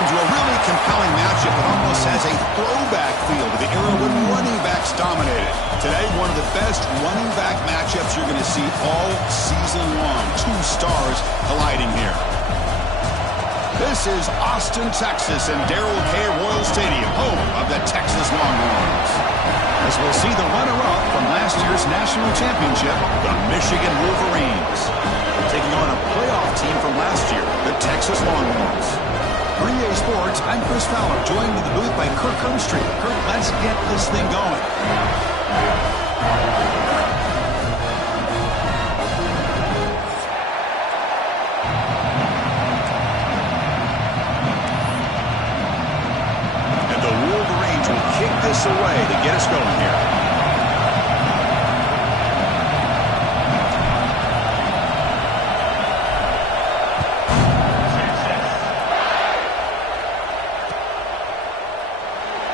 into a really compelling matchup that almost has a throwback feel to the era when running backs dominated. Today, one of the best running back matchups you're going to see all season long. Two stars colliding here. This is Austin, Texas, and Darrell K. Royal Stadium, home of the Texas Longhorns. As we'll see the runner-up from last year's national championship, the Michigan Wolverines, taking on a playoff team from last year, the Texas Longhorns. For EA Sports, I'm Chris Fowler, joined in the booth by Kirk Herbstreit. Kirk, let's get this thing going. And the Wolverines will kick this away to get us going here.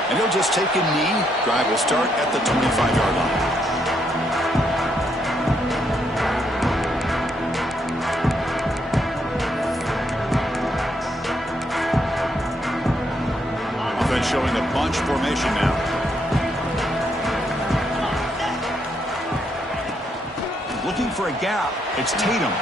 And he'll just take a knee. Drive will start at the 25-yard line. Offense showing a bunch formation now. Looking for a gap. It's Tatum.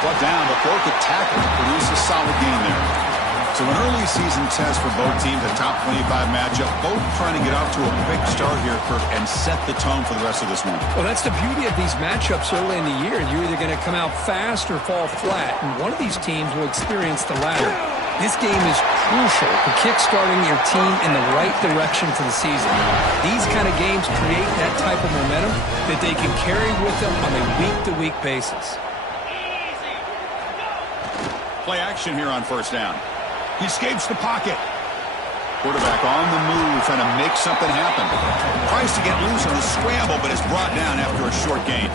Brought down, but broke a tackle to produce a solid gain there. So an early season test for both teams, a top 25 matchup, both trying to get off to a quick start here, Kirk, and set the tone for the rest of this one. Well, that's the beauty of these matchups early in the year. You're either going to come out fast or fall flat, and one of these teams will experience the latter. This game is crucial for kick-starting your team in the right direction for the season. These kind of games create that type of momentum that they can carry with them on a week-to-week basis. Play action here on first down. He escapes the pocket. Quarterback on the move, trying to make something happen. Tries to get loose on the scramble, but is brought down after a short gain.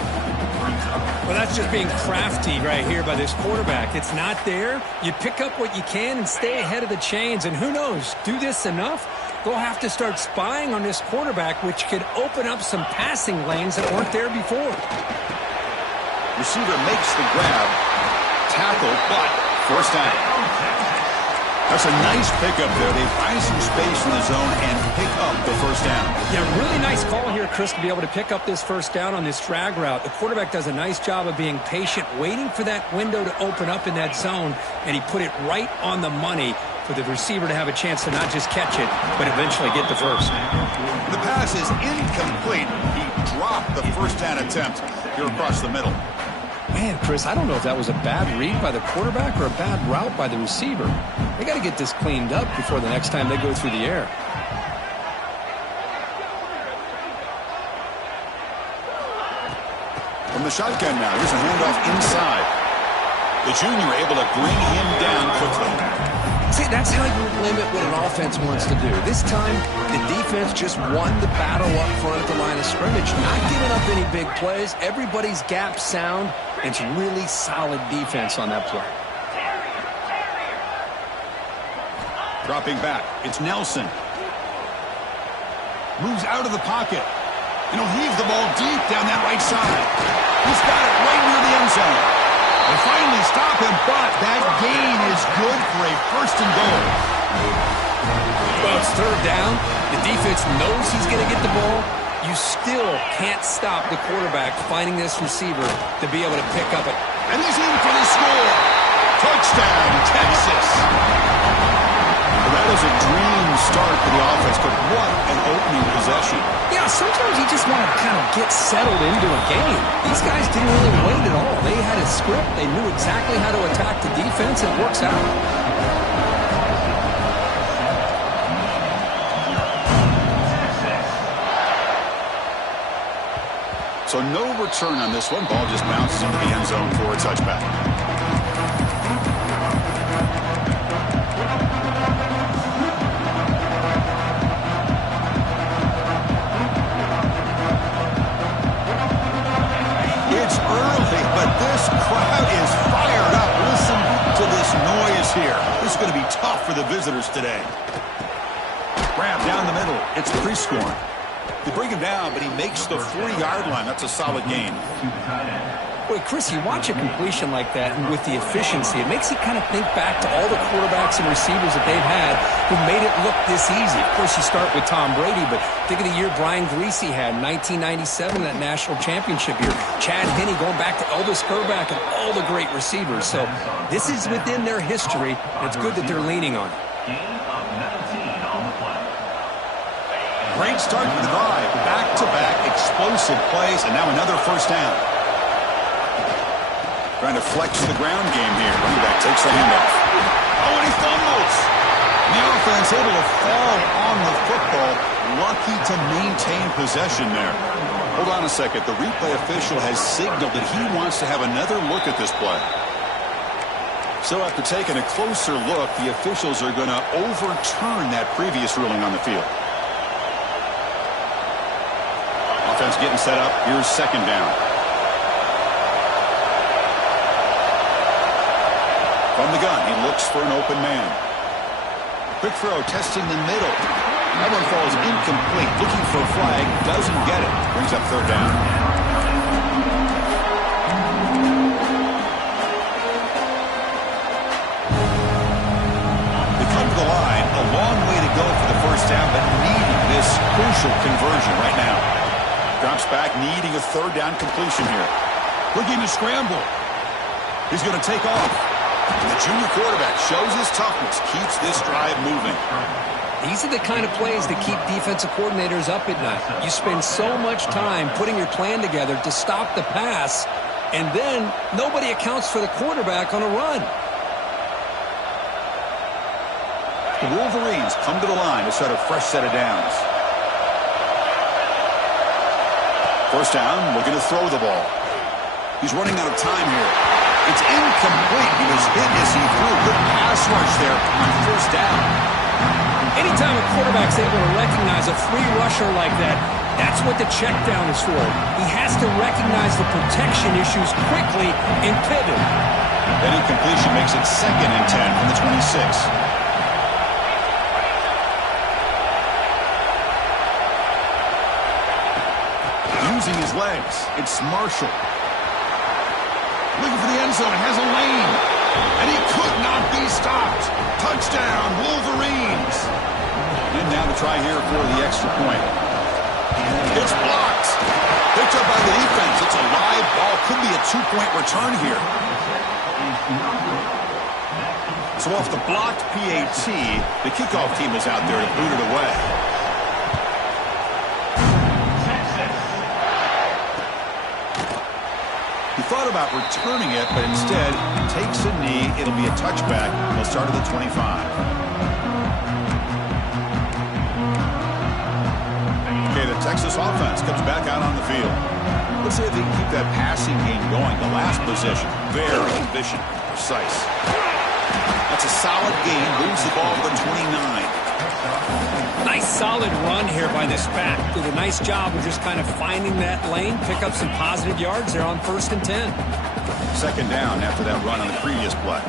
Well, that's just being crafty right here by this quarterback. It's not there. You pick up what you can and stay ahead of the chains. And who knows, do this enough, they'll have to start spying on this quarterback, which could open up some passing lanes that weren't there before. Receiver makes the grab. Tackle, but first down. That's a nice pickup there. They find some space in the zone and pick up the first down. Yeah, really nice call here, Chris, to be able to pick up this first down on this drag route. The quarterback does a nice job of being patient, waiting for that window to open up in that zone, and he put it right on the money for the receiver to have a chance to not just catch it, but eventually get the first. The pass is incomplete. He dropped the first down attempt here across the middle. Man, Chris, I don't know if that was a bad read by the quarterback or a bad route by the receiver. They got to get this cleaned up before the next time they go through the air. From the shotgun now, here's a handoff inside. The junior able to bring him down quickly. See, that's how you limit what an offense wants to do. This time, the defense just won the battle up front at the line of scrimmage. Not giving up any big plays. Everybody's gap sound. It's really solid defense on that play. Dropping back. It's Nelson. Moves out of the pocket. And he'll heave the ball deep down that right side. He's got it right near the end zone. They finally stop him, but that gain is good for a first and goal. Well, it's third down. The defense knows he's going to get the ball. You still can't stop the quarterback finding this receiver to be able to pick up it. And he's in for the score. Touchdown, Texas. Well, that was a dream start for the offense, but what an opening possession. Yeah, sometimes you just want to kind of get settled into a game. These guys didn't really wait at all. They had a script. They knew exactly how to attack the defense, and it works out. So no return on this one. Ball just bounces into the end zone for a touchback. It's early, but this crowd is fired up. Listen to this noise here. This is going to be tough for the visitors today. Grab down the middle. It's Prescorn. They bring him down, but he makes the 40-yard line. That's a solid gain. Boy, Chris, you watch a completion like that, and with the efficiency, it makes you kind of think back to all the quarterbacks and receivers that they've had who made it look this easy. Of course, you start with Tom Brady, but think of the year Brian Griese had in 1997, that national championship year. Chad Henne going back to Elvis Grbac and all the great receivers. So this is within their history, and it's good that they're leaning on it. Great start to the drive. Back-to-back explosive plays, and now another first down. Trying to flex the ground game here. Running back takes the handoff. Oh, and he fumbles. The offense able to fall on the football. Lucky to maintain possession there. Hold on a second. The replay official has signaled that he wants to have another look at this play. So after taking a closer look, the officials are going to overturn that previous ruling on the field. Offense getting set up. Here's second down. From the gun, he looks for an open man. Quick throw, testing the middle. That one falls incomplete. Looking for a flag, doesn't get it. Brings up third down. They come to the line. A long way to go for the first down, but needing this crucial conversion right now. Drops back, needing a third down completion here. Looking to scramble. He's going to take off. The junior quarterback shows his toughness, keeps this drive moving. These are the kind of plays that keep defensive coordinators up at night. You spend so much time putting your plan together to stop the pass, and then nobody accounts for the quarterback on a run. The Wolverines come to the line to start a fresh set of downs. First down, looking to throw the ball. He's running out of time here. It's incomplete. He was hit as he threw. Good pass rush there on first down. Anytime a quarterback's able to recognize a free rusher like that, that's what the check down is for. He has to recognize the protection issues quickly and pivot. That incompletion makes it 2nd and 10 from the 26. Using his legs, it's Marshall. Looking for the end zone, has a lane. And he could not be stopped. Touchdown, Wolverines. And now to try here for the extra point. It's blocked. Picked up by the defense. It's a live ball. Could be a 2-point return here. So off the blocked PAT, the kickoff team is out there to boot it away. He thought about returning it, but instead takes a knee. It'll be a touchback. He'll start at the 25. Okay, the Texas offense comes back out on the field. Let's see if they can keep that passing game going. The last possession, very efficient, precise. That's a solid gain. Moves the ball to the 29. Nice solid run here by this back. Did a nice job of just kind of finding that lane, pick up some positive yards there on 1st and 10. Second down after that run on the previous play.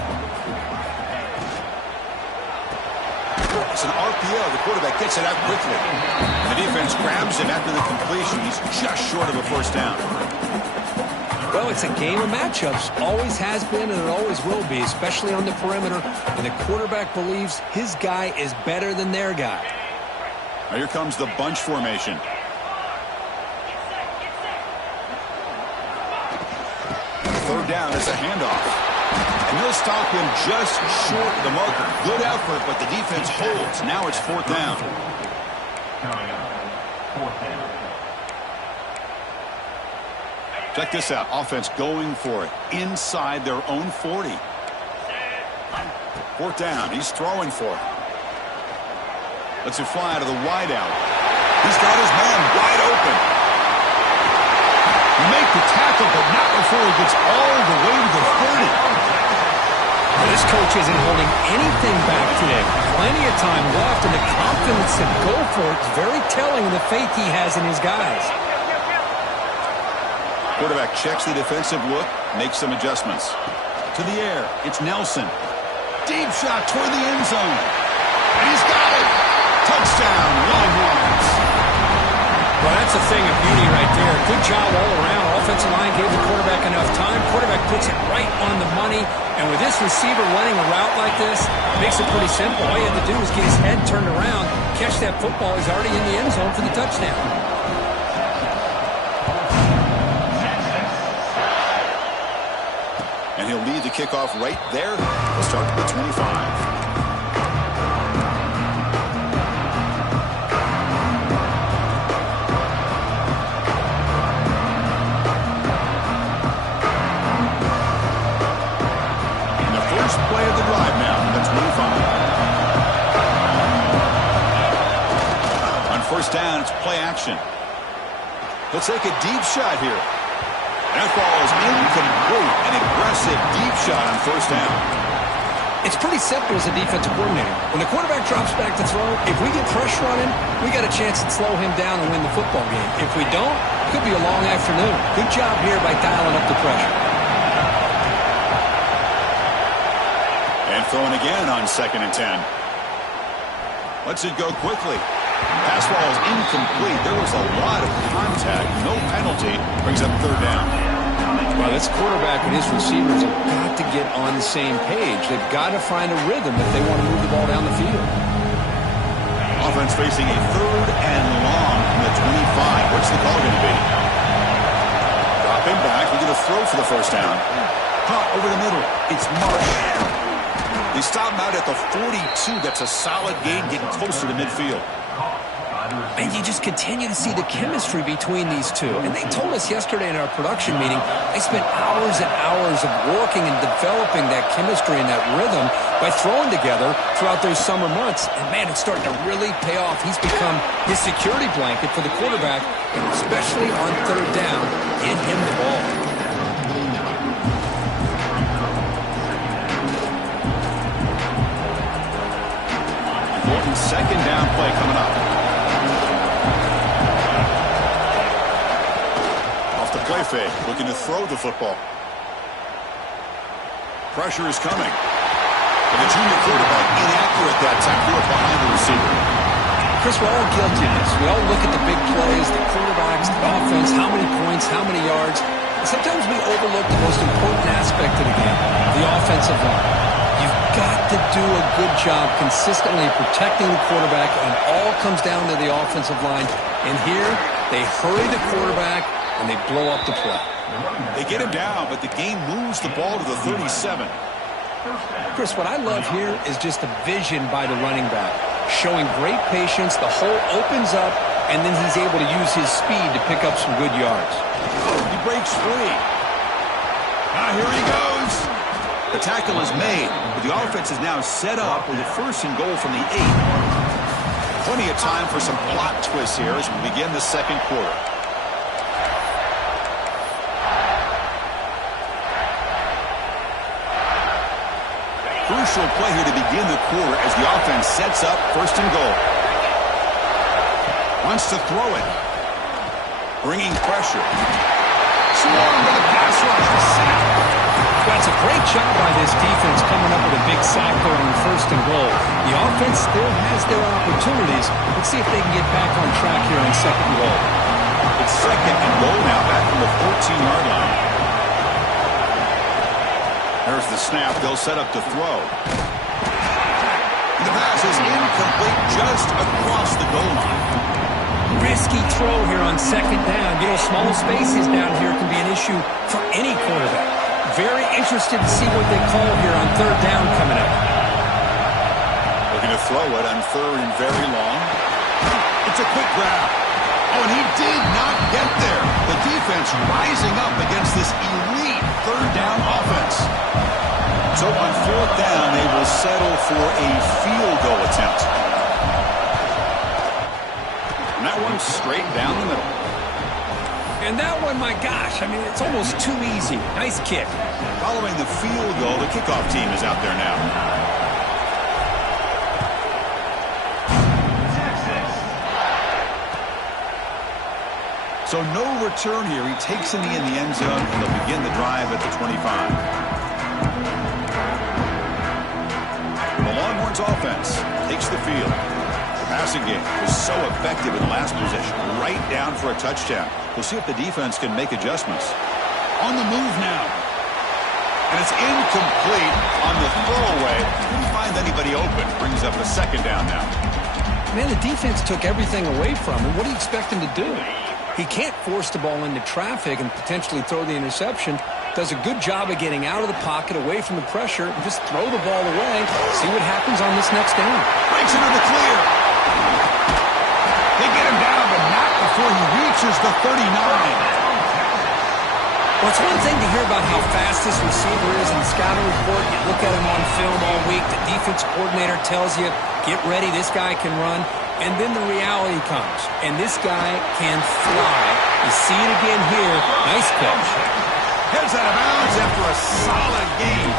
It's an RPO. The quarterback gets it out quickly. The defense grabs him after the completion. He's just short of a first down. Well, it's a game of matchups. Always has been and it always will be, especially on the perimeter. And the quarterback believes his guy is better than their guy. Now here comes the bunch formation. Third down is a handoff. And they'll stop him just short of the marker. Good effort, but the defense holds. Now it's 4th down. Check this out. Offense going for it inside their own 40. 4th down. He's throwing for it. Lets it fly out of the wideout. He's got his man wide open. Make the tackle, but not before he gets all the way to the 30. This coach isn't holding anything back today. Plenty of time left, and the confidence to go for it is very telling of the faith he has in his guys. Quarterback checks the defensive look, makes some adjustments. To the air, it's Nelson. Deep shot toward the end zone. And he's got it. Touchdown, Longhorns. Well, Well, that's a thing of beauty right there. Good job all around. Offensive line gave the quarterback enough time. Quarterback puts it right on the money. And with this receiver running a route like this, it makes it pretty simple. All you have to do is get his head turned around, catch that football. He's already in the end zone for the touchdown. And he'll lead the kickoff right there. We'll start at the 25. Play of the drive now, the 25. On first down, it's play action. He'll take a deep shot here. That ball is incomplete. An aggressive deep shot on first down. It's pretty simple as a defensive coordinator. When the quarterback drops back to throw, if we get pressure on him, we got a chance to slow him down and win the football game. If we don't, it could be a long afternoon. Good job here by dialing up the pressure. And throwing again on 2nd and 10. Lets it go quickly. Pass ball is incomplete. There was a lot of contact. No penalty. Brings up 3rd down. Well, this quarterback and his receivers have got to get on the same page. They've got to find a rhythm if they want to move the ball down the field. Offense facing a 3rd and long from the 25. What's the call going to be? Drop him back. We're going to throw for the first down. Caught over the middle. It's Marsh. They stop him out at the 42. That's a solid gain, getting closer to midfield. And you just continue to see the chemistry between these two. And they told us yesterday in our production meeting, they spent hours and hours of working and developing that chemistry and that rhythm by throwing together throughout those summer months. And, man, it's starting to really pay off. He's become his security blanket for the quarterback, and especially on 3rd down, get him the ball. Important 2nd down play coming up. Off the play fake, looking to throw the football. Pressure is coming. And the junior quarterback inaccurate that time. Threw it behind the receiver. Chris, we're all guilty of this. We all look at the big plays, the quarterbacks, the offense, how many points, how many yards. And sometimes we overlook the most important aspect of the game, the offensive line. You've got to do a good job consistently protecting the quarterback, and all comes down to the offensive line. And here, they hurry the quarterback, and they blow up the play. They get him down, but the game moves the ball to the 37. Chris, what I love here is just the vision by the running back. Showing great patience, the hole opens up, and then he's able to use his speed to pick up some good yards. He breaks free. Now here he goes. The tackle is made, but the offense is now set up with a 1st and goal from the 8. Plenty of time for some plot twists here as we begin the 2nd quarter. Crucial play here to begin the quarter as the offense sets up 1st and goal. Wants to throw it. Bringing pressure. Swarmed by the pass rush. Sack. That's a great job by this defense coming up with a big sack there on 1st and goal. The offense still has their opportunities. Let's see if they can get back on track here on 2nd and goal. It's 2nd and goal now, back from the 14-yard line. There's the snap. They'll set up to throw. And the pass is incomplete just across the goal line. Risky throw here on 2nd down. You know, small spaces down here can be an issue for any quarterback. Very interested to see what they call here on 3rd down coming up. Looking to throw it on 3rd and very long. It's a quick grab. Oh, and he did not get there. The defense rising up against this elite 3rd down offense. So on 4th down, they will settle for a field goal attempt. And that one's straight down the middle. And that one, my gosh, I mean, it's almost too easy. Nice kick. Following the field goal, the kickoff team is out there now. So no return here. He takes it in the end zone, and they'll begin the drive at the 25. The Longhorns offense takes the field. Passing game was so effective in the last possession. Right down for a touchdown. We'll see if the defense can make adjustments. On the move now. And it's incomplete on the throwaway. Didn't find anybody open. Brings up a second down now. Man, the defense took everything away from him. What do you expect him to do? He can't force the ball into traffic and potentially throw the interception. Does a good job of getting out of the pocket, away from the pressure, and just throw the ball away. See what happens on this next down. Breaks into the clear. They get him down, but not before he reaches the 39. Well, it's one thing to hear about how fast this receiver is in the scouting report. You look at him on film all week. The defense coordinator tells you, get ready, this guy can run. And then the reality comes. And this guy can fly. You see it again here. Nice catch. Heads out of bounds after a solid game.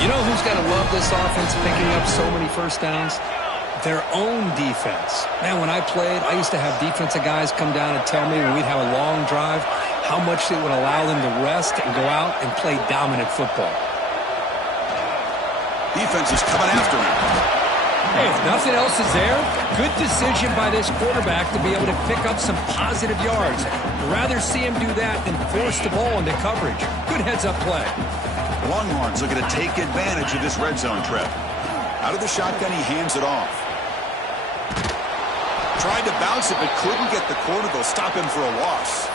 You know who's got to love this offense picking up so many first downs? Their own defense. Man, when I played, I used to have defensive guys come down and tell me when we'd have a long drive how much it would allow them to rest and go out and play dominant football. Defense is coming after him. Hey, if nothing else is there, good decision by this quarterback to be able to pick up some positive yards. I'd rather see him do that than force the ball into coverage. Good heads-up play. Longhorns looking to take advantage of this red zone trip. Out of the shotgun, he hands it off. Tried to bounce it, but couldn't get the corner. They'll stop him for a loss.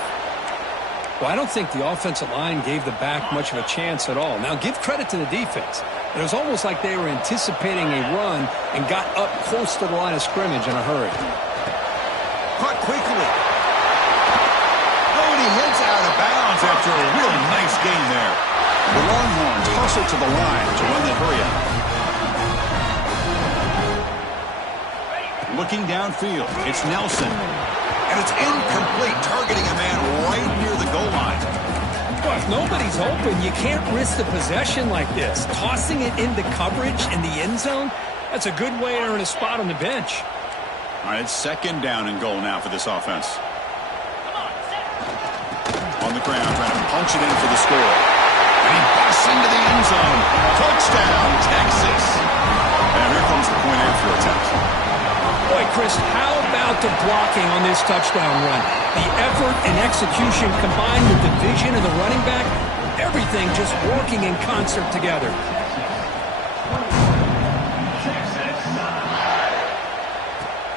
Well, I don't think the offensive line gave the back much of a chance at all. Now, give credit to the defense. It was almost like they were anticipating a run and got up close to the line of scrimmage in a hurry. Caught quickly. Oh, and he heads out of bounds after a really nice gain there. The Longhorns hustle to the line to run the hurry out. Looking downfield, it's Nelson. And it's incomplete, targeting a man right near the goal line. Well, if nobody's open, you can't risk the possession like this. Tossing it into coverage in the end zone, that's a good way to earn a spot on the bench. All right, it's second down and goal now for this offense. On the ground, trying to punch it in for the score. And he busts into the end zone. Touchdown, Texas. And here comes the point after attempt. Boy, Chris, how about the blocking on this touchdown run? The effort and execution combined with the vision of the running back, everything just working in concert together.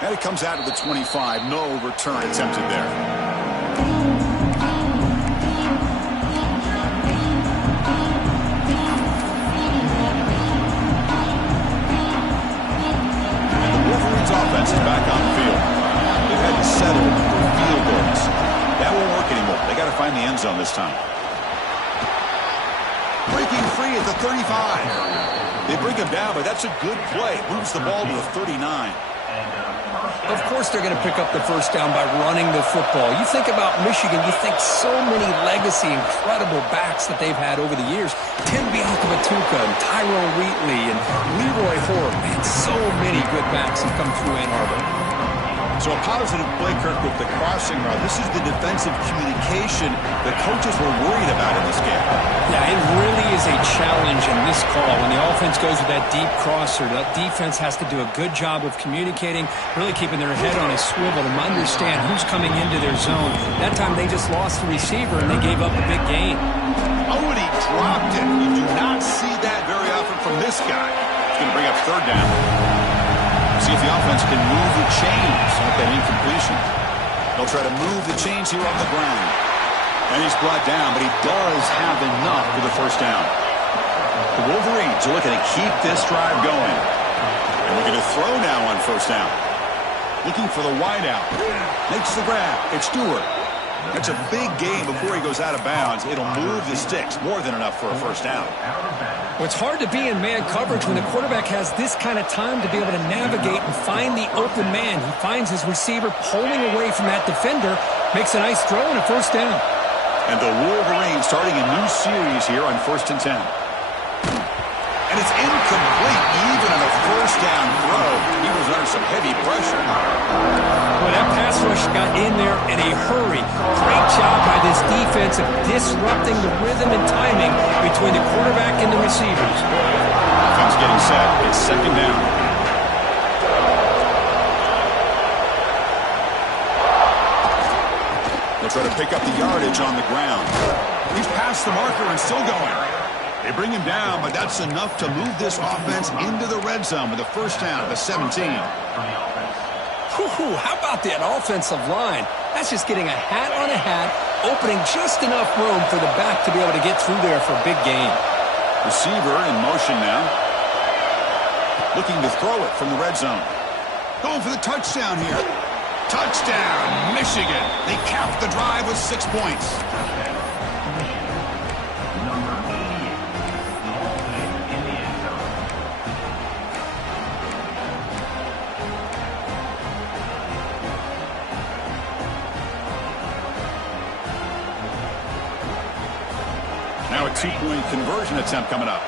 And it comes out of the 25. No return attempted there. Offense is back on the field. They've had to settle for field goals. That won't work anymore. They got to find the end zone this time. Breaking free at the 35. They bring him down, but that's a good play. Moves the ball to the 39. Of course they're going to pick up the first down by running the football. You think about Michigan, you think so many legacy, incredible backs that they've had over the years. Tim Biakabatuka and Tyrone Wheatley and Leroy Hoare. Man, so many good backs have come through Ann Arbor. So a positive play, Kirk, with the crossing route. This is the defensive communication the coaches were worried about in this game. Yeah, it really is a challenge in this call. When the offense goes with that deep crosser, that defense has to do a good job of communicating, really keeping their head on a swivel to understand who's coming into their zone. That time they just lost the receiver and they gave up a big gain. Oh, and he dropped it. You do not see that very often from this guy. It's going to bring up third down. See if the offense can move the chains with that incompletion. They'll try to move the chains here on the ground. And he's brought down, but he does have enough for the first down. The Wolverines are looking to keep this drive going. And we're going to throw now on first down. Looking for the wideout. Makes the grab. It's Stewart. That's a big gain before he goes out of bounds. It'll move the sticks. More than enough for a first down. Well, it's hard to be in man coverage when the quarterback has this kind of time to be able to navigate and find the open man. He finds his receiver pulling away from that defender, makes a nice throw and a first down. And the Wolverines starting a new series here on 1st and 10. And it's incomplete even on a first down throw. He was under some heavy pressure. Well, that pass rush got in there in a hurry. Great job by this defense of disrupting the rhythm and timing between the quarterback and the receivers. Offense getting set. It's second down. pick up the yardage on the ground. He's past the marker and still going. They bring him down, but that's enough to move this offense into the red zone with a first down at the 17. Whew, how about that offensive line? That's just getting a hat on a hat, opening just enough room for the back to be able to get through there for a big gain. Receiver in motion now. Looking to throw it from the red zone. Going for the touchdown here. Touchdown, Michigan. They capped the drive with 6 points. Now a 2-point conversion attempt coming up.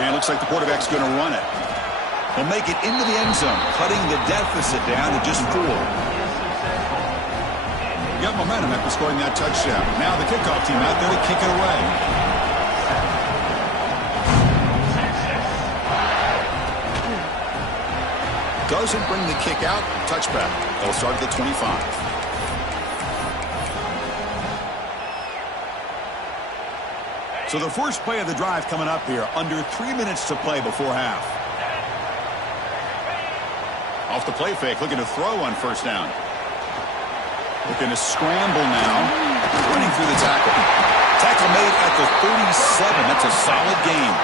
And it looks like the quarterback's going to run it. He'll make it into the end zone, cutting the deficit down to just 4. You got momentum after scoring that touchdown. Now the kickoff team out there to kick it away. Doesn't bring the kick out. Touchback. They'll start at the 25. So the first play of the drive coming up here. Under 3 minutes to play before half. Off the play fake. Looking to throw on first down. Looking to scramble now. Running through the tackle. Tackle made at the 37. That's a solid gain.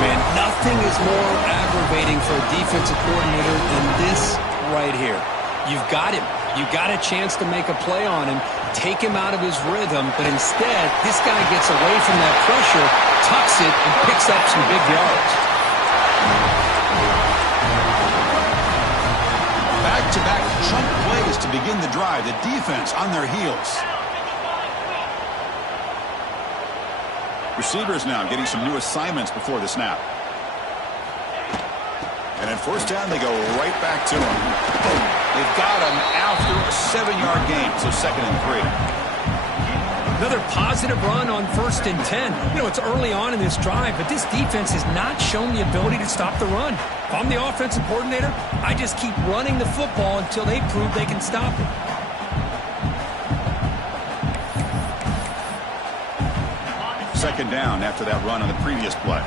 Man, nothing is more aggravating for a defensive coordinator than this right here. You've got him. You've got a chance to make a play on him, take him out of his rhythm, but instead, this guy gets away from that pressure, tucks it, and picks up some big yards. Back-to-back chunk plays to begin the drive. The defense on their heels. Receivers now getting some new assignments before the snap. And at first down, they go right back to him. Boom. They've got him after a 7-yard gain, so 2nd and 3. Another positive run on 1st and 10. You know, it's early on in this drive, but this defense has not shown the ability to stop the run. If I'm the offensive coordinator, I just keep running the football until they prove they can stop it. Second down after that run on the previous play.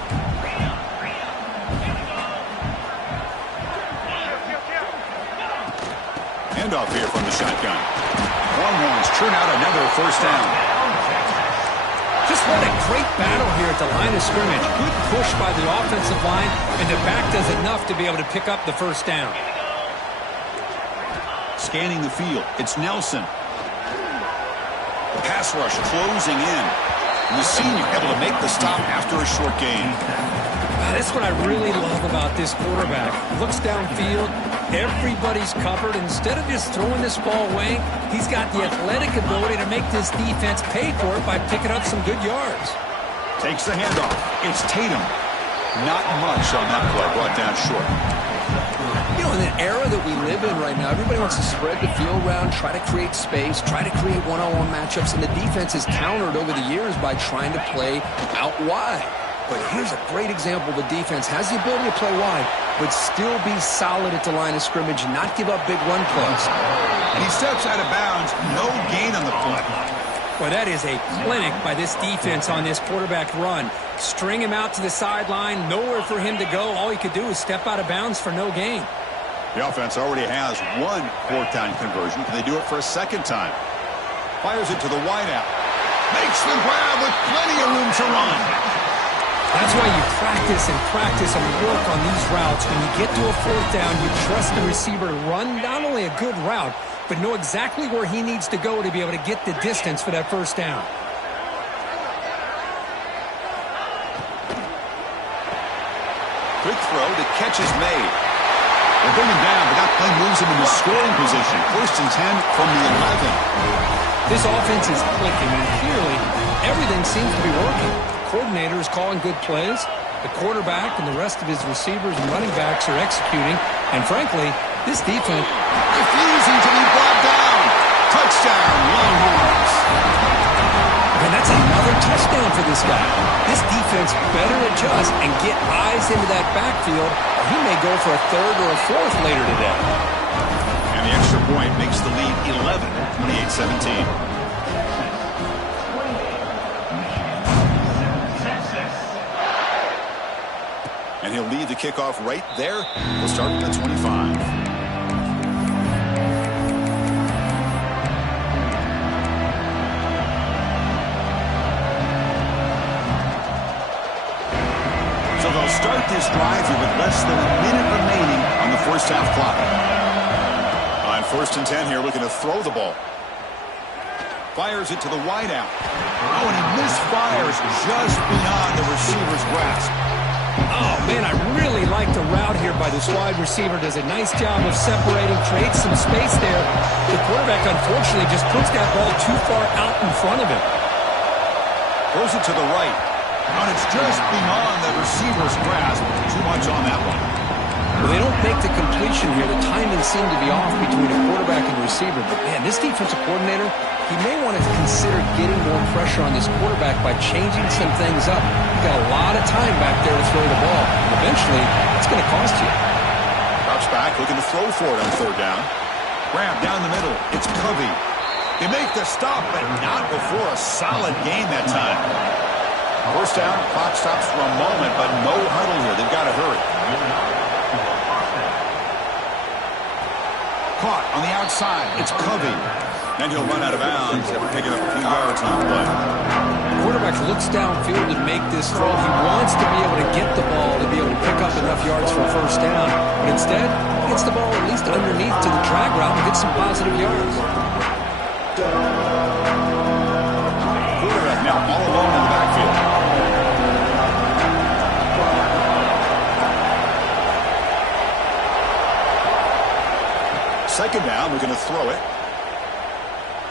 Handoff here from the shotgun. Longhorns churn out another first down. Just what a great battle here at the line of scrimmage. Good push by the offensive line, and the back does enough to be able to pick up the first down. Scanning the field, it's Nelson. The pass rush closing in. And the senior able to make the stop after a short gain. That's what I really love about this quarterback. Looks downfield, everybody's covered. Instead of just throwing this ball away, he's got the athletic ability to make this defense pay for it by picking up some good yards. Takes the handoff. It's Tatum. Not much on that play, brought down short. You know, in the era that we live in right now, everybody wants to spread the field around, try to create space, try to create one-on-one matchups, and the defense is countered over the years by trying to play out wide. But here's a great example. The defense has the ability to play wide, but still be solid at the line of scrimmage and not give up big run plays. And he steps out of bounds. No gain on the play. Boy, that is a clinic by this defense on this quarterback run. String him out to the sideline, nowhere for him to go. All he could do is step out of bounds for no gain. The offense already has one 4th-down conversion. Can they do it for a second time? Fires it to the wideout. Makes the grab with plenty of room to run. That's why you practice and work on these routes. When you get to a 4th down, you trust the receiver to run not only a good route, but know exactly where he needs to go to be able to get the distance for that first down. Quick throw, the catch is made. They'll bring him down, but that play moves him into scoring position. 1st and 10 from the 11. This offense is clicking, and clearly everything seems to be working. The coordinator is calling good plays. The quarterback and the rest of his receivers and running backs are executing. And frankly, this defense refusing to be brought down. Touchdown, Longhorns. And that's another touchdown for this guy. This defense better adjust and get eyes into that backfield, or he may go for a third or a fourth later today. And the extra point makes the lead 11, 28-17. And he'll lead the kickoff right there. We'll start at the 25. So they'll start this drive here with less than a minute remaining on the first half clock. On 1st and 10 here, looking to throw the ball. Fires it to the wideout. Oh, and he misfires just beyond the receiver's grasp. Oh, man, I really like the route here by this wide receiver. Does a nice job of separating, creates some space there. The quarterback, unfortunately, just puts that ball too far out in front of him. Throws it to the right. And it's just beyond the receiver's grasp. Too much on that one. Well, they don't make the completion here. The timing seemed to be off between a quarterback and receiver. But, man, this defensive coordinator, he may want to consider getting more pressure on this quarterback by changing some things up. You've got a lot of time back there to throw the ball. And eventually, it's going to cost you. Drops back, looking to throw for it on 3rd down. Grab down the middle. It's Covey. They make the stop, but not before a solid gain that time. 1st down, clock stops for a moment, but no huddle here. They've got to hurry. Caught on the outside. It's Covey. And he'll run out of bounds after picking up a few yards on the play. The quarterback looks downfield to make this throw. He wants to be able to get the ball to be able to pick up enough yards for a 1st down. But instead, he gets the ball at least underneath to the drag route and gets some positive yards. Quarterback now all alone in the backfield. 2nd down, we're going to throw it.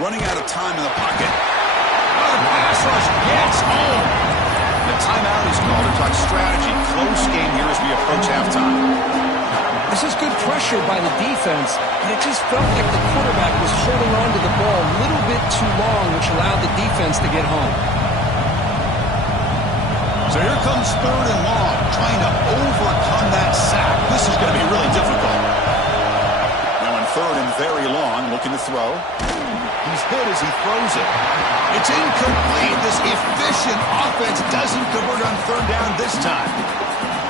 Running out of time in the pocket. Oh, the pass rush gets home. The timeout is called to talk strategy. Close game here as we approach halftime. This is good pressure by the defense, but it just felt like the quarterback was holding on to the ball a little bit too long, which allowed the defense to get home. So here comes 3rd and long, trying to overcome that sack. This is going to be really difficult. Now on 3rd and very long, looking to throw. He's hit as he throws it. It's incomplete. This efficient offense doesn't convert on 3rd down this time.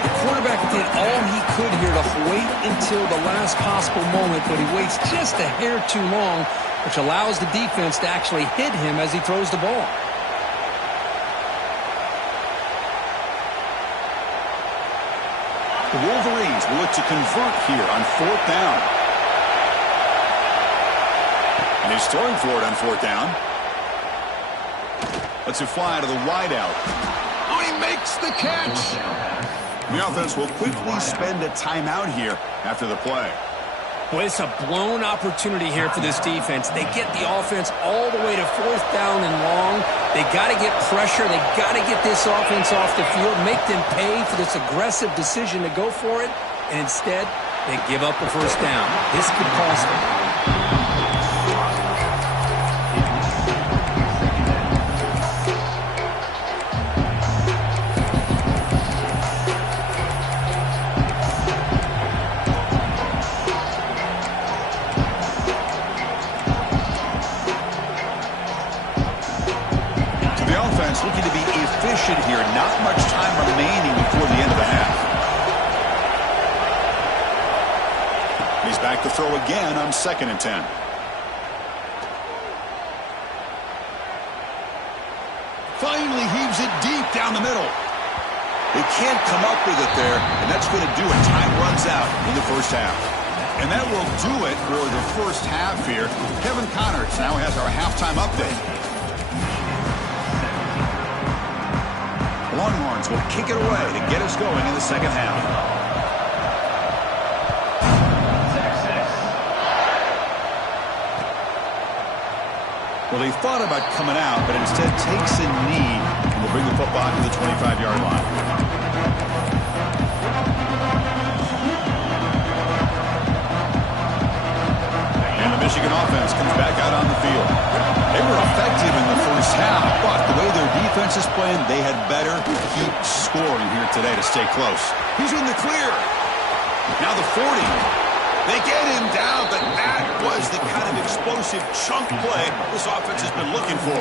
The quarterback did all he could here to wait until the last possible moment, but he waits just a hair too long, which allows the defense to actually hit him as he throws the ball. The Wolverines will look to convert here on 4th down. And he's throwing for it on 4th down. Lets it fly to the wideout. Oh, he makes the catch. The offense will quickly spend a timeout here after the play. Boy, it's a blown opportunity here for this defense. They get the offense all the way to 4th down and long. They got to get pressure. They got to get this offense off the field, make them pay for this aggressive decision to go for it, and instead, they give up the 1st down. This could cost them. Looking to be efficient here. Not much time remaining before the end of the half. He's back to throw again on 2nd and 10. Finally heaves it deep down the middle. They can't come up with it there, and that's going to do it. Time runs out in the 1st half. And that will do it for the 1st half here. Kevin Connors now has our halftime update. Longhorns will kick it away to get us going in the 2nd half. Well, they thought about coming out, but instead takes a knee and will bring the football to the 25-yard line. And the Michigan offense comes back out on the field. They were effective in the 1st half, but the way their defense is line, they had better keep scoring here today to stay close. He's in the clear. Now the 40. They get him down, but that was the kind of explosive chunk play this offense has been looking for.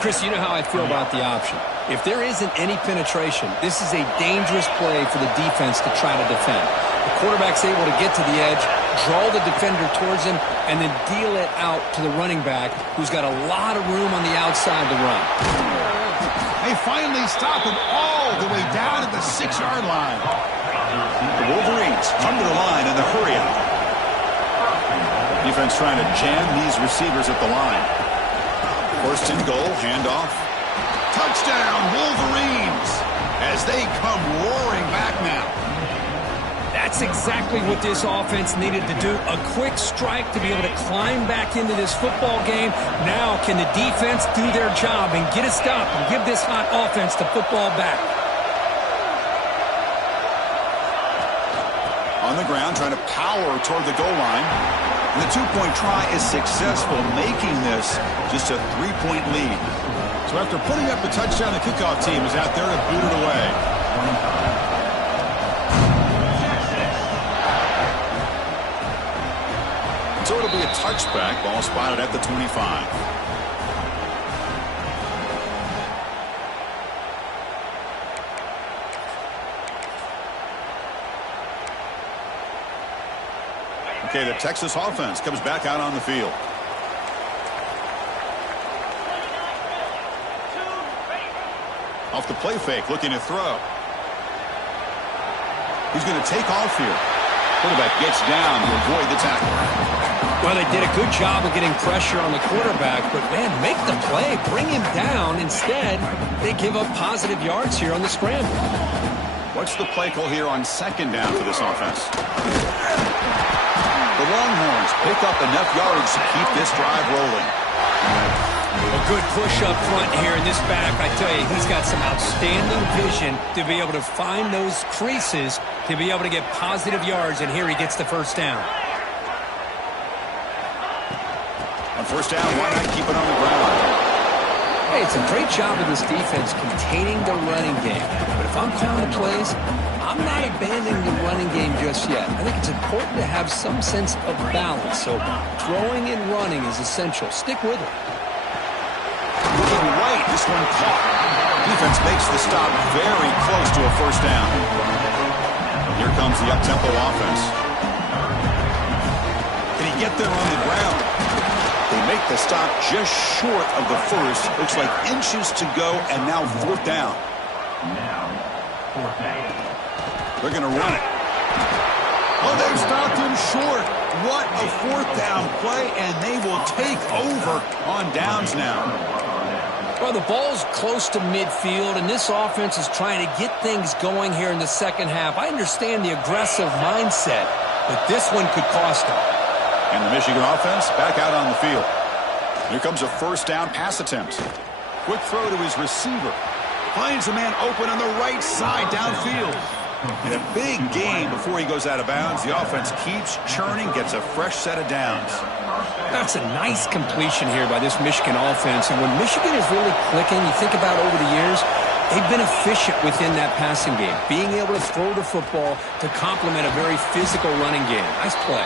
Chris, you know how I feel about the option. If there isn't any penetration, this is a dangerous play for the defense to try to defend. The quarterback's able to get to the edge, draw the defender towards him, and then deal it out to the running back, who's got a lot of room on the outside to run. They finally stop him all the way down at the 6-yard line. The Wolverines come to the line in the hurry up. Defense trying to jam these receivers at the line. First and goal, handoff. Touchdown, Wolverines, as they come roaring back now. That's exactly what this offense needed to do. A quick strike to be able to climb back into this football game. Now can the defense do their job and get a stop and give this hot offense the football back? On the ground, trying to power toward the goal line. And the two-point try is successful, making this just a 3-point lead. So after putting up the touchdown, the kickoff team is out there to boot it away. So it'll be a touchback. Ball spotted at the 25. Okay, the Texas offense comes back out on the field. Off the play fake, looking to throw. He's going to take off here. Quarterback gets down to avoid the tackle. Well, they did a good job of getting pressure on the quarterback, but, man, make the play, bring him down. Instead, they give up positive yards here on the scramble. What's the play call here on second down for this offense? The Longhorns pick up enough yards to keep this drive rolling. A good push up front here in this back. I tell you, he's got some outstanding vision to be able to find those creases to be able to get positive yards, and here he gets the first down. On first down, why not keep it on the ground? Hey, it's a great job of this defense containing the running game. But if I'm calling the plays, I'm not abandoning the running game just yet. I think it's important to have some sense of balance. So throwing and running is essential. Stick with it. Looking right, this one caught. Defense makes the stop very close to a first down. Here comes the up-tempo offense. Can he get there on the ground? They make the stop just short of the first. Looks like inches to go, and now fourth down. They're going to run it. Oh, they've stopped him short. What a fourth down play, and they will take over on downs now. Well, the ball's close to midfield, and this offense is trying to get things going here in the second half. I understand the aggressive mindset, but this one could cost them. And the Michigan offense back out on the field. Here comes a first down pass attempt. Quick throw to his receiver. Finds a man open on the right side downfield. In a big game before he goes out of bounds, the offense keeps churning, gets a fresh set of downs. That's a nice completion here by this Michigan offense. And when Michigan is really clicking, you think about over the years, they've been efficient within that passing game, being able to throw the football to complement a very physical running game. Nice play.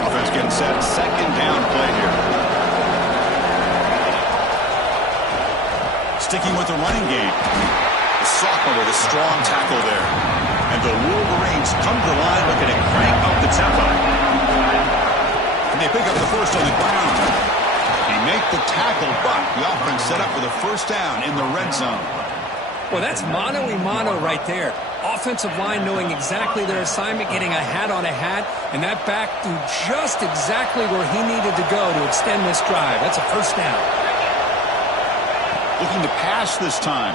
Offense getting set. Second down play here. Sticking with the running game. The sophomore with a strong tackle there. And the Wolverines come to the line looking to crank up the tempo. And they pick up the first on the ground. They make the tackle, but the offense set up for the first down in the red zone. Well, that's mano-a-mano right there. Offensive line knowing exactly their assignment, getting a hat on a hat, and that back threw just exactly where he needed to go to extend this drive. That's a first down. Looking to pass this time.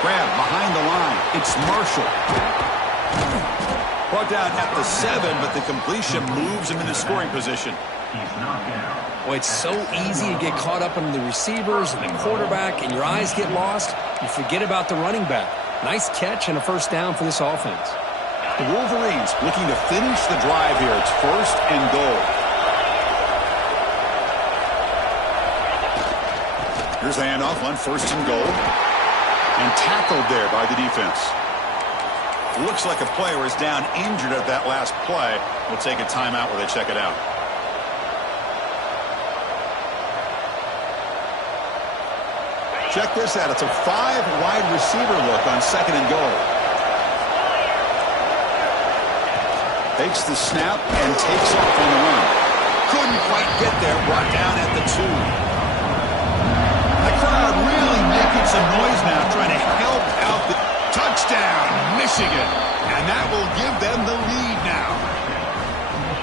Grab behind the line. It's Marshall. Brought down at the 7, but the completion moves him into scoring position. Boy, it's so easy to get caught up in the receivers and the quarterback, and your eyes get lost. You forget about the running back. Nice catch and a first down for this offense. The Wolverines looking to finish the drive here. It's 1st and goal. Here's the handoff on 1st and goal. And tackled there by the defense. Looks like a player is down injured at that last play. We'll take a timeout while they check it out. Check this out. It's a 5-wide receiver look on 2nd and goal. Takes the snap and takes off on the run. Couldn't quite get there. Brought down at the 2. The crowd really making some noise now, trying to help out the touchdown, Michigan. And that will give them the lead now.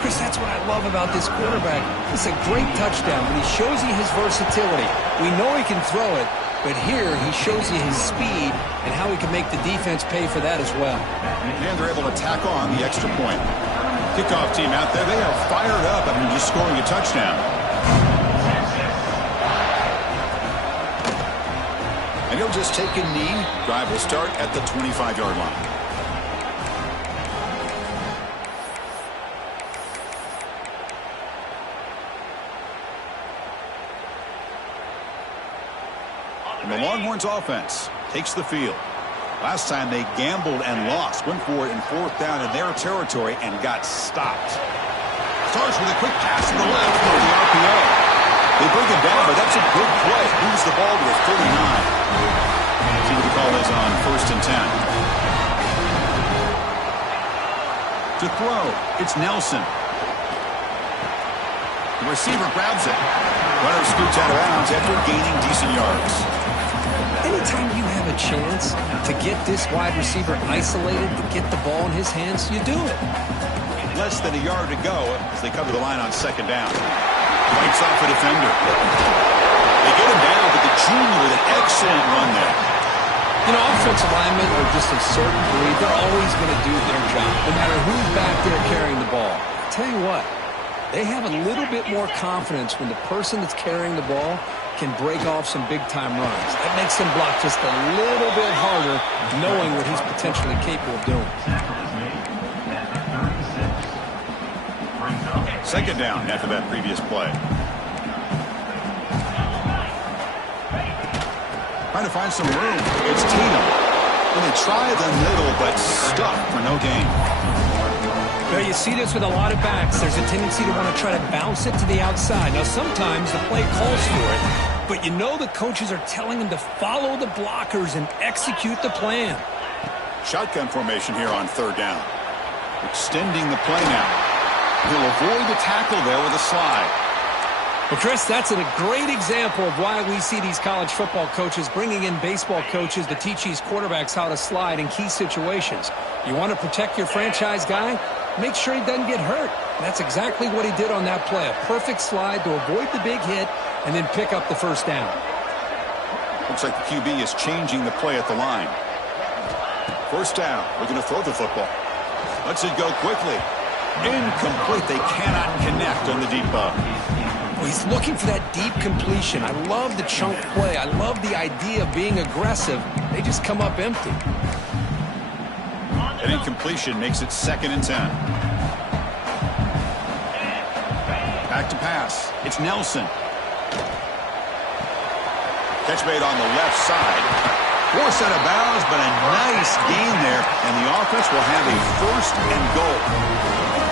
Chris, that's what I love about this quarterback. It's a great touchdown, but he shows you his versatility. We know he can throw it, but here he shows you his speed and how he can make the defense pay for that as well. And they're able to tack on the extra point. Kickoff team out there, they are fired up after just scoring a touchdown. And he'll just take a knee. Drive will start at the 25-yard line. And the Longhorns offense takes the field. Last time they gambled and lost. Went for it in 4th down in their territory and got stopped. Starts with a quick pass to the left for the RPO. They bring it down, but that's a good play. Moves the ball to the 39. See what the call is on 1st and 10. To throw, it's Nelson. The receiver grabs it. Runner scoots out of bounds after gaining decent yards. Anytime you have a chance to get this wide receiver isolated, to get the ball in his hands, you do it. Less than a yard to go as they cover the line on 2nd down. Fights off a defender. They get him down, but the junior with an excellent run there. You know, offensive linemen are just a certain breed. They're always going to do their job, no matter who's back there carrying the ball. I'll tell you what, they have a little bit more confidence when the person that's carrying the ball can break off some big-time runs. That makes them block just a little bit harder, knowing what he's potentially capable of doing. 2nd down after that previous play. Trying to find some room. It's Tatum. And they try the middle, but stuck for no gain. Well, you see this with a lot of backs. There's a tendency to want to try to bounce it to the outside. Now, sometimes the play calls for it, but you know the coaches are telling them to follow the blockers and execute the plan. Shotgun formation here on 3rd down. Extending the play now. He'll avoid the tackle there with a slide. Well, Chris, that's a great example of why we see these college football coaches bringing in baseball coaches to teach these quarterbacks how to slide in key situations. You want to protect your franchise guy? Make sure he doesn't get hurt. And that's exactly what he did on that play. A perfect slide to avoid the big hit and then pick up the 1st down. Looks like the QB is changing the play at the line. 1st down. Looking to throw the football. Lets it go quickly. Incomplete. They cannot connect on the deep ball. Well, he's looking for that deep completion. I love the chunk play. I love the idea of being aggressive. They just come up empty. An incompletion makes it 2nd and 10. Back to pass. It's Nelson. Catch made on the left side. Forced out of bounds, but a nice gain there, and the offense will have a 1st and goal.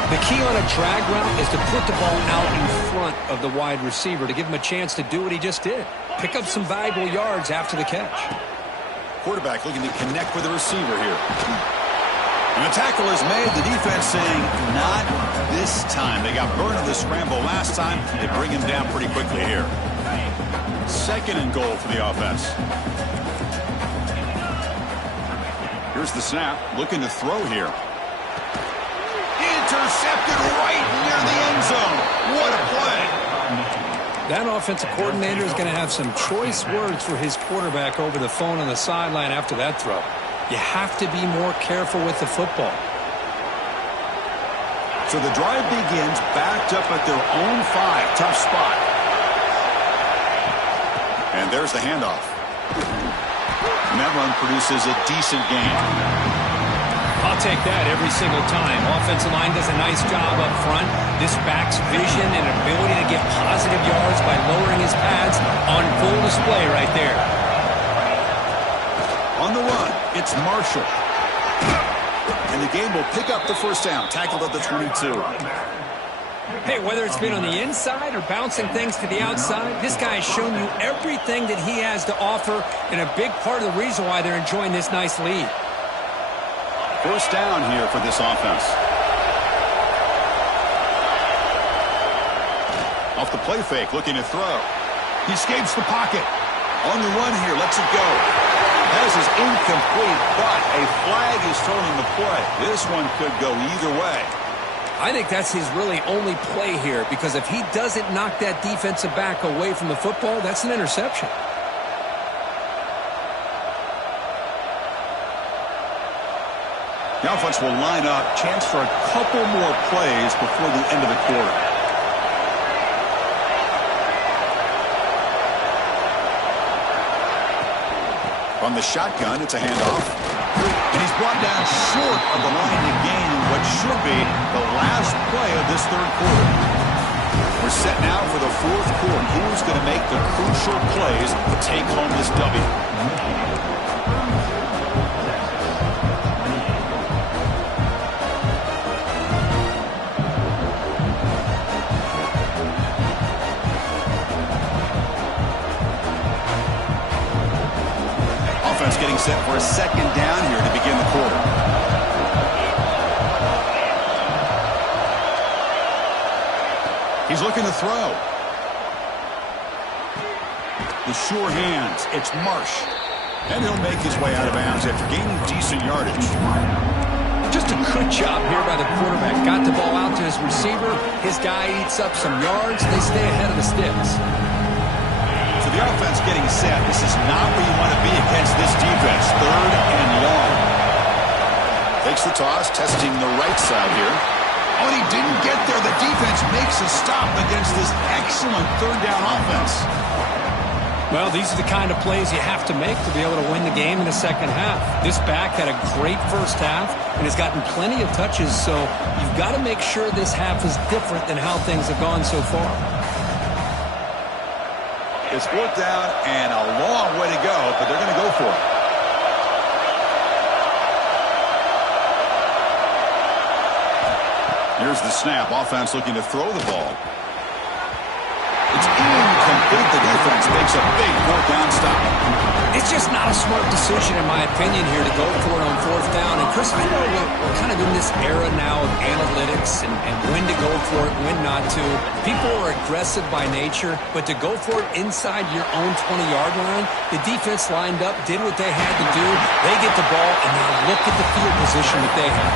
The key on a drag route is to put the ball out in front of the wide receiver to give him a chance to do what he just did. Pick up some valuable yards after the catch. Quarterback looking to connect with the receiver here. And the tackle is made. The defense saying, not this time. They got burned in the scramble last time. They bring him down pretty quickly here. 2nd and goal for the offense. Here's the snap. Looking to throw here. Intercepted right near the end zone. What a play. That offensive coordinator is going to have some choice words for his quarterback over the phone on the sideline after that throw. You have to be more careful with the football. So the drive begins backed up at their own 5. Tough spot. And there's the handoff. And that run produces a decent gain. I'll I'll take that every single time. Offensive line does a nice job up front. This back's vision and ability to get positive yards by lowering his pads on full display right there. On the run, it's Marshall. And the game will pick up the first down, tackled at the 22. Hey, whether it's been on the inside or bouncing things to the outside, this guy has shown you everything that he has to offer, and a big part of the reason why they're enjoying this nice lead. First down here for this offense. Off the play fake, looking to throw. He escapes the pocket. On the run here, lets it go. Pass is incomplete, but a flag is thrown in the play. This one could go either way. I think that's his really only play here, because if he doesn't knock that defensive back away from the football, that's an interception. The offense will line up, chance for a couple more plays before the end of the quarter. From the shotgun, it's a handoff. And he's brought down short of the line to gain what should be the last play of this third quarter. We're set now for the fourth quarter. Who's going to make the crucial plays to take home this W? Getting set for a second down here to begin the quarter. He's looking to throw. The sure hands. It's Marsh. And he'll make his way out of bounds after gaining decent yardage. Just a good job here by the quarterback. Got the ball out to his receiver. His guy eats up some yards. They stay ahead of the sticks. So the offense getting set. This is not where you want to be against this defense. Third and long. Takes the toss, testing the right side here. Oh, and he didn't get there. The defense makes a stop against this excellent third down offense. Well, these are the kind of plays you have to make to be able to win the game in the second half. This back had a great first half and has gotten plenty of touches, so you've got to make sure this half is different than how things have gone so far. It's fourth down and a long way to go, but they're going to go for it. Here's the snap. Offense looking to throw the ball. It's incomplete. The defense makes a big fourth down stop. It's just not a smart decision, in my opinion, here to go for it on fourth down. And, Chris, I know we're kind of in this era now of analytics and when to go for it, when not to. People are aggressive by nature, but to go for it inside your own 20-yard line, the defense lined up, did what they had to do. They get the ball, and now look at the field position that they have.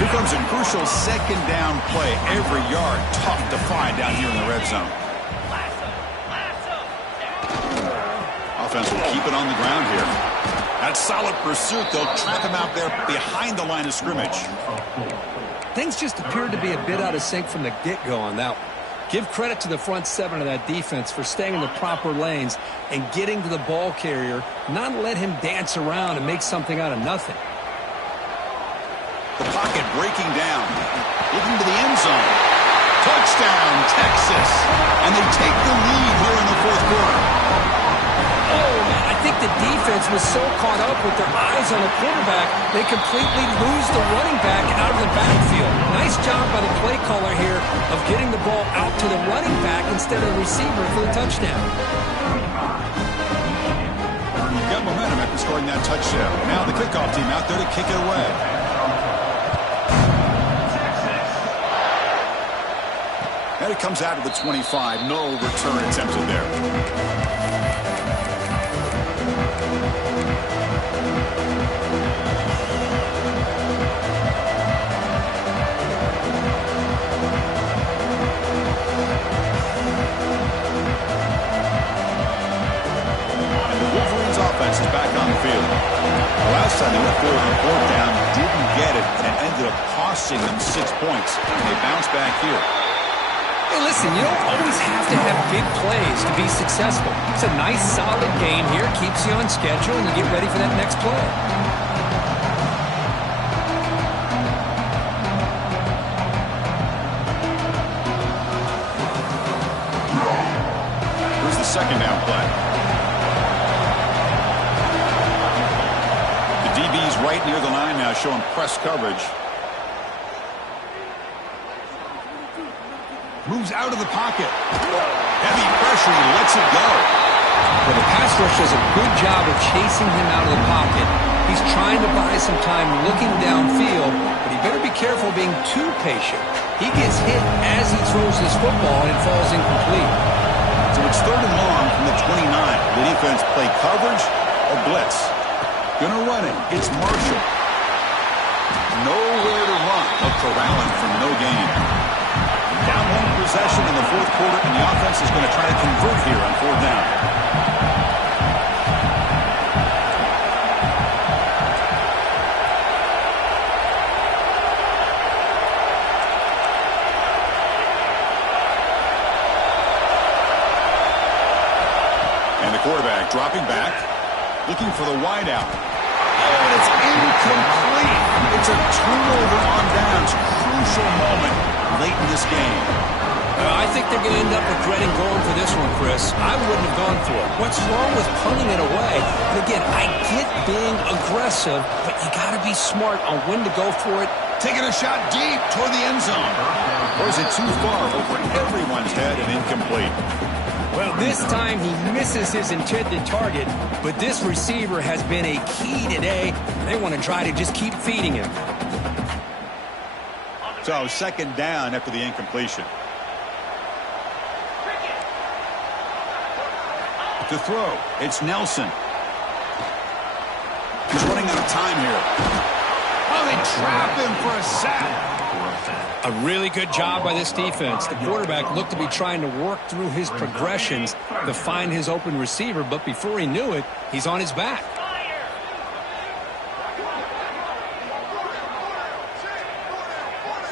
Here comes a crucial second down play. Every yard tough to find down here in the red zone. Offense will keep it on the ground here. That's solid pursuit. They'll trap him out there behind the line of scrimmage. Things just appeared to be a bit out of sync from the get-go on that one. Give credit to the front seven of that defense for staying in the proper lanes and getting to the ball carrier, not let him dance around and make something out of nothing. The pocket breaking down. Looking to the end zone. Touchdown, Texas. And they take the lead here in the fourth quarter. Oh, man, I think the defense was so caught up with their eyes on the quarterback, they completely lose the running back out of the backfield. Nice job by the play caller here of getting the ball out to the running back instead of the receiver for the touchdown. Got momentum after scoring that touchdown. Now the kickoff team out there to kick it away. And it comes out of the 25. No return attempted there. And the Wolverines offense is back on the field. The last time they went for it on fourth down, didn't get it, and it ended up costing them 6 points. And they bounce back here. Hey, listen, you don't always have to have big plays to be successful. It's a nice, solid gain here. Keeps you on schedule, and you get ready for that next play. Here's the second down play. The DB's right near the line now, showing press coverage. Moves out of the pocket. Heavy pressure, he lets it go. Well, the pass rush does a good job of chasing him out of the pocket. He's trying to buy some time looking downfield, but he better be careful being too patient. He gets hit as he throws this football, and it falls incomplete. So it's 3rd and long from the 29. The defense play coverage or blitz. Gonna run it. It's Marshall. Nowhere to run. A corralling from no gain. Down 1 possession in the 4th quarter, and the offense is going to try to convert here on 4th down. And the quarterback dropping back, looking for the wideout. Oh, and it's incomplete. It's a turnover on downs. Crucial moment late in this game. I think they're going to end up regretting going for this one, Chris. I wouldn't have gone for it. What's wrong with punting it away? And again, I get being aggressive, but you got to be smart on when to go for it. Taking a shot deep toward the end zone. Or is it too far over everyone's head and incomplete? Well, this time he misses his intended target, but this receiver has been a key today. They want to try to just keep feeding him. So 2nd down after the incompletion. To throw, it's Nelson. He's running out of time here. Oh, they trap him for a sack. A really good job by this defense. The quarterback looked to be trying to work through his progressions to find his open receiver, but before he knew it, he's on his back.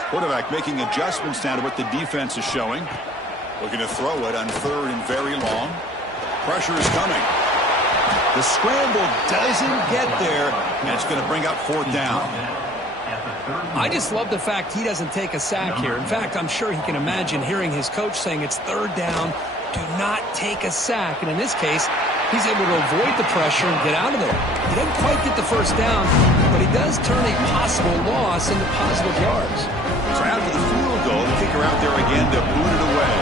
Quarterback making adjustments now to what the defense is showing. Looking to throw it on 3rd and very long. Pressure is coming. The scramble doesn't get there, and it's going to bring up 4th down. I just love the fact he doesn't take a sack here. In fact, I'm sure he can imagine hearing his coach saying it's 3rd down, do not take a sack. And in this case, he's able to avoid the pressure and get out of there. He doesn't quite get the 1st down, but he does turn a possible loss into positive yards. So after the field goal, the kicker out there again to boot it away.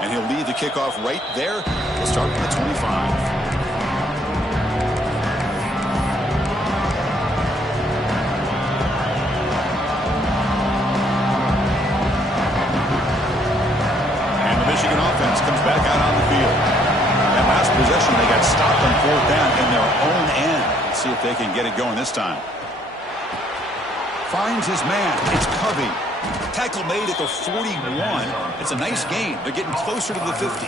And he'll lead the kickoff right there. We'll start from the 25. Michigan offense comes back out on the field. That last possession, they got stopped on 4th down in their own end. Let's see if they can get it going this time. Finds his man. It's Covey. Tackle made at the 41. It's a nice gain. They're getting closer to the 50.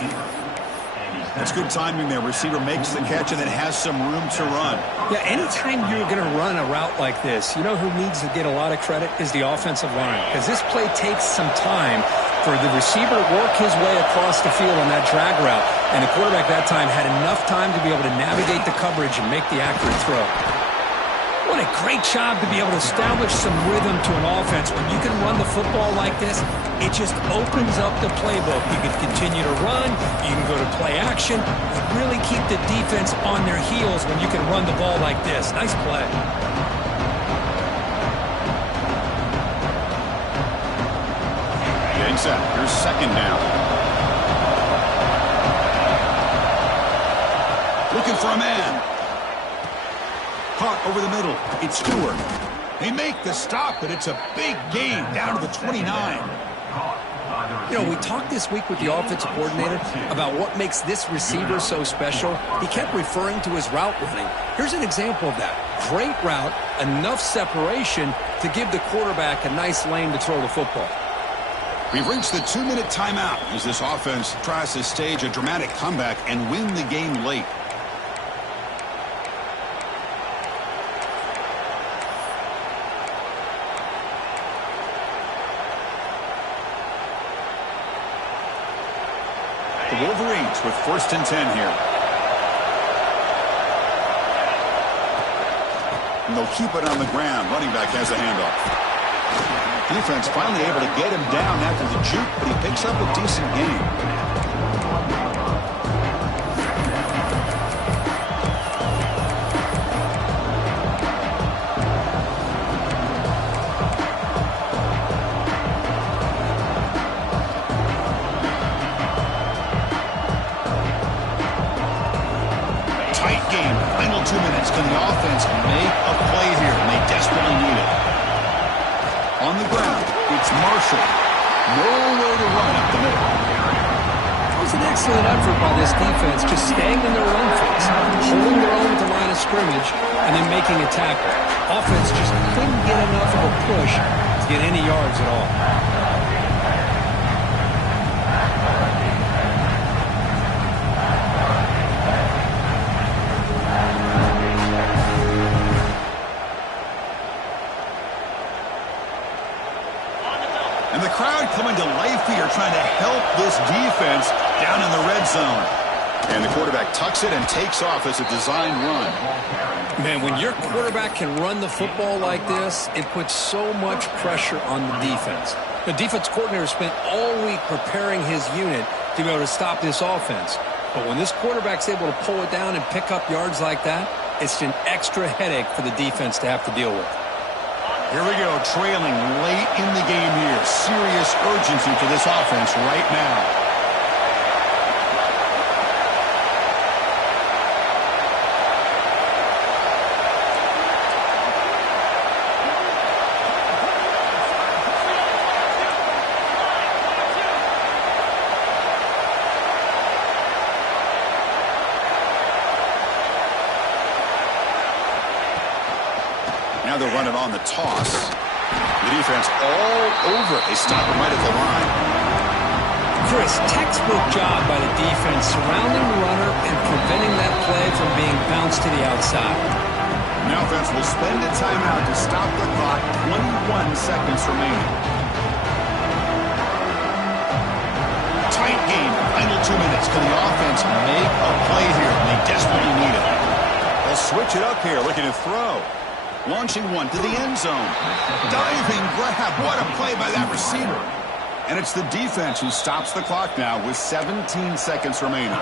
That's good timing there. Receiver makes the catch and then has some room to run. Yeah, anytime you're going to run a route like this, you know who needs to get a lot of credit is the offensive line. Because this play takes some time for the receiver to work his way across the field on that drag route. And the quarterback that time had enough time to be able to navigate the coverage and make the accurate throw. What a great job to be able to establish some rhythm to an offense. When you can run the football like this, it just opens up the playbook. You can continue to run. You can go to play action. You really keep the defense on their heels when you can run the ball like this. Nice play. Getting set. Here's 2nd down. Looking for a man. Caught over the middle. It's Stewart. They make the stop, but it's a big gain down to the 29. You know, we talked this week with the offensive coordinator about what makes this receiver so special. He kept referring to his route running. Here's an example of that. Great route, enough separation to give the quarterback a nice lane to throw the football. We've reached the 2-minute timeout as this offense tries to stage a dramatic comeback and win the game late. The Wolverines with 1st and 10 here. And they'll keep it on the ground. Running back has a handoff. Defense finally able to get him down after the juke, but he picks up a decent gain. Tight game. Final 2 minutes. Can the offense make a play here? And they desperately need it. On the ground, it's Marshall. Nowhere to run up the middle. That was an excellent effort by this defense, just staying in their run fix, holding their own at the line of scrimmage, and then making a tackle. Offense just couldn't get enough of a push to get any yards at all. And the crowd coming to life here, trying to help this defense down in the red zone. And the quarterback tucks it and takes off as a design run. Man, when your quarterback can run the football like this, it puts so much pressure on the defense. The defense coordinator spent all week preparing his unit to be able to stop this offense. But when this quarterback's able to pull it down and pick up yards like that, it's an extra headache for the defense to have to deal with. Here we go, trailing late in the game here. Serious urgency for this offense right now. Now they'll run it on the toss. The defense all over it. They stop him right at the line. Chris, textbook job by the defense surrounding the runner and preventing that play from being bounced to the outside. The offense will spend a timeout to stop the clock. 21 seconds remaining. Tight game. Final 2 minutes. Can the offense make a play here? They desperately need it. They'll switch it up here, looking to throw. Launching one to the end zone. Diving grab. What a play by that receiver. And it's the defense who stops the clock now with 17 seconds remaining.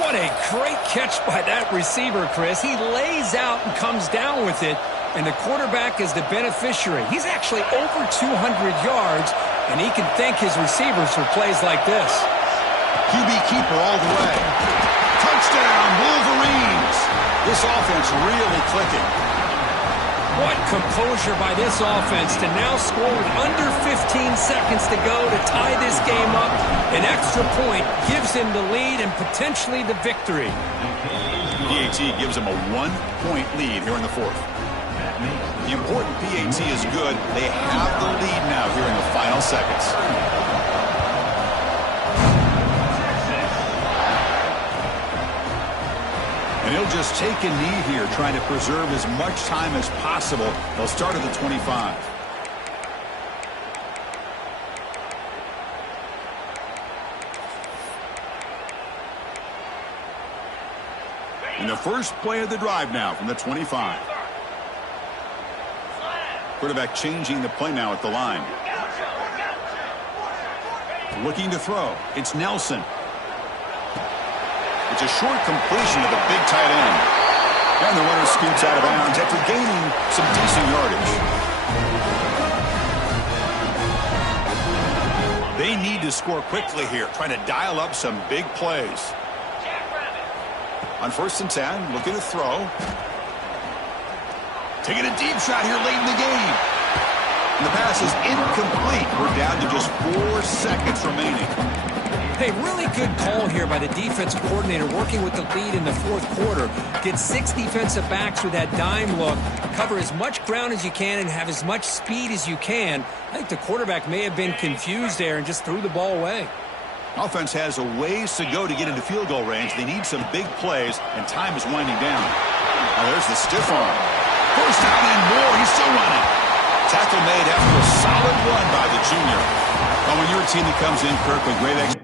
What a great catch by that receiver, Chris. He lays out and comes down with it, and the quarterback is the beneficiary. He's actually over 200 yards, and he can thank his receivers for plays like this. QB keeper all the way. Touchdown, Wolverines. This offense really clicking. What composure by this offense to now score with under 15 seconds to go to tie this game up. An extra point gives him the lead and potentially the victory. PAT gives him a 1-point lead here in the fourth. The important PAT is good. They have the lead now here in the final seconds. And he'll just take a knee here, trying to preserve as much time as possible. They'll start at the 25. And the first play of the drive now from the 25. Quarterback changing the play now at the line. Looking to throw. It's Nelson. It's a short completion to the big tight end. And the runner scoots out of bounds after gaining some decent yardage. They need to score quickly here, trying to dial up some big plays. On 1st and 10, looking to throw. Taking a deep shot here late in the game. And the pass is incomplete. We're down to just 4 seconds remaining. Hey, really good call here by the defensive coordinator working with the lead in the fourth quarter. Get 6 defensive backs with that dime look. Cover as much ground as you can and have as much speed as you can. I think the quarterback may have been confused there and just threw the ball away. Offense has a ways to go to get into field goal range. They need some big plays, and time is winding down. Now there's the stiff arm. First down and more. He's still running. Tackle made after a solid run by the junior. Well, when you're a team that comes in, Kirk, with great